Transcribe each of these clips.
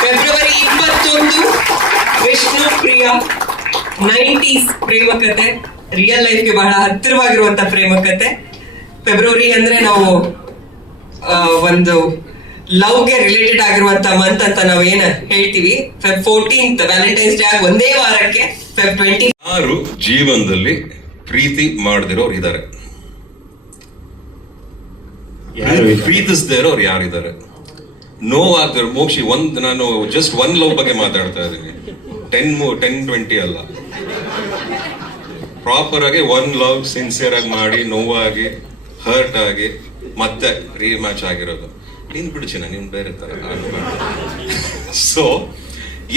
February ಇಪ್ಪತ್ತೊಂದು, Vishnu Priya nineties ಪ್ರೇಮಕತೆ real ಲೈಫ್ಗೆ ಬಹಳ ಹತ್ತಿರವಾಗಿರುವಂತ ಪ್ರೇಮಕತೆ ಫೆಬ್ರವರಿ ಅಂದ್ರೆ ನಾವು ಒಂದು ಲವ್ಗೆ ರಿಲೇಟೆಡ್ ಆಗಿರುವಂತ ಮಂತ್ ಅಂತ ನಾವ್ ಏನ್ ಹೇಳ್ತೀವಿ? ಫೆಬ್ ಫೋರ್ಟೀನ್ತ್ ವ್ಯಾಲೆಂಟೈನ್ಸ್ ಡೇ ಆಗಿ ಒಂದೇ ವಾರಕ್ಕೆ ಫೆಬ್ ಟ್ವೆಂಟಿ ಯಾರು ಜೀವನದಲ್ಲಿ ಪ್ರೀತಿ ಮಾಡದಿರೋರು ಇದ್ದಾರೆ ಪ್ರೀತಿಸದೇ ಇರೋರು ಯಾರಿದ್ದಾರೆ ನೋವಾಗ್ತಾರೆ ಮೋಕ್ಷಿ ಒಂದ್ ನಾನು ಜಸ್ಟ್ ಒನ್ ಲವ್ ಬಗ್ಗೆ ಮಾತಾಡ್ತಾ ಇದ್ದೀನಿ. ಟೆನ್ ಟೆನ್ ಟ್ವೆಂಟಿ ಅಲ್ಲ. ಪ್ರಾಪರ್ ಆಗಿ ಒನ್ ಲವ್ ಸಿನ್ಸಿಯರ್ ಆಗಿ ಮಾಡಿ ನೋವಾಗಿ ಹರ್ಟ್ ಆಗಿ ಮತ್ತೆ ರೀಮ್ಯಾಚ್ ಆಗಿರೋದು. ನೀನ್ ಬಿಡು ನೀನು ಬೇರೆ ತರ ಸೊ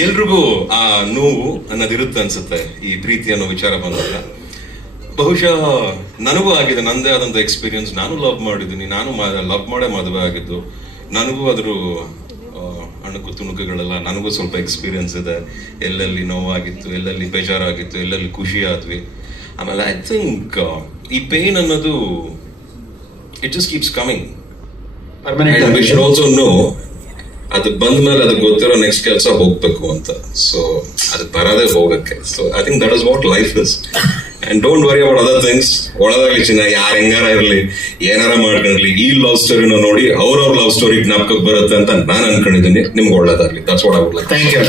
ಎಲ್ರಿಗೂ ಆ ನೋವು ಅನ್ನೋದಿರುತ್ತೆ ಅನ್ಸುತ್ತೆ, ಈ ಪ್ರೀತಿ ಅನ್ನೋ ವಿಚಾರ ಬಂದಾಗ. ಬಹುಶಃ ನನಗೂ ಆಗಿದೆ ನನ್ನದೇ ಆದಂತ ಎಕ್ಸ್ಪೀರಿಯನ್ಸ್ ನಾನು ಲವ್ ಮಾಡಿದ್ದೀನಿ, ನಾನು ಲವ್ ಮಾಡೇ ಮದುವೆ ಆಗಿದ್ದು. ನನಗೂ ಅದ್ರ ಅಣುಕು ತುಣುಕುಗಳೆಲ್ಲ, ನನಗೂ ಸ್ವಲ್ಪ ಎಕ್ಸ್ಪೀರಿಯನ್ಸ್ ಇದೆ. ಎಲ್ಲೆಲ್ಲಿ ನೋವಾಗಿತ್ತು, ಎಲ್ಲೆಲ್ಲಿ ಬೇಜಾರಾಗಿತ್ತು, ಎಲ್ಲೆಲ್ಲಿ ಖುಷಿ ಆದ್ವಿ ಆಮೇಲೆ ಐ ಥಿಂಕ್ ಈ ಪೇನ್ ಅನ್ನೋದು it just keeps coming permanent we should also know ಅದು ಬಂದ ಮೇಲೆ ಅದಕ್ಕೆ ಗೊತ್ತಿರೋ ನೆಕ್ಸ್ಟ್ ಕೆಲಸ ಹೋಗ್ಬೇಕು ಅಂತ. ಸೊ ಅದು ಬರೋದೇ ಹೋಗಕ್ಕೆ. So I think that is what life is and don't worry about other things ಒಳದಾಗಲಿ ಚಿನ್ನ ಯಾರು ಹೆಂಗಾರ ಇರಲಿ ಏನಾರ ಮಾಡ್ಕೊಂಡಿರಲಿ ಈ ಲವ್ ಸ್ಟೋರಿನ ನೋಡಿ ಅವ್ರವ್ರ ಲವ್ ಸ್ಟೋರಿ ಜ್ಞಾಪಕಕ್ಕೆ ಬರುತ್ತೆ ಅಂತ ನಾನು ಅನ್ಕೊಂಡಿದ್ದೀನಿ. ನಿಮ್ಗೆ ಒಳ್ಳೇದಾಗ್ಲಿ. That's what I would like thank you